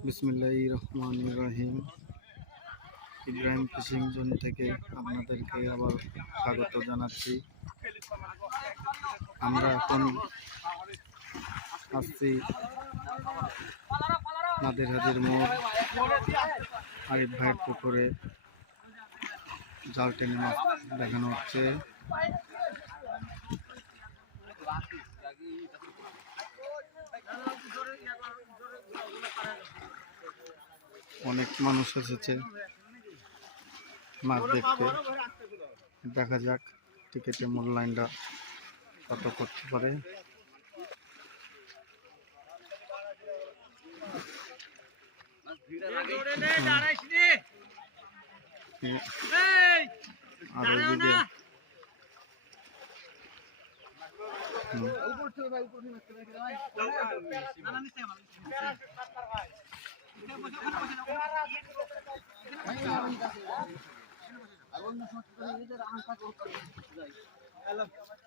বিসমিল্লাহির রহমানির রহিম। Ibrahim fishing zone থেকে আপনাদেরকে আবার স্বাগত জানাচ্ছি। আমরা এখন আসছি নাদের হাজির মোড় আরিফ ভাইয়ের পুকুরে জাল টেনে মাছ দেখানো হচ্ছে। অনেক মানুষ এসেছে মাছ দেখতে। দেখা যাক টিকিটের মূল্যায়নটা কত করতে পারে। আর ভিডিও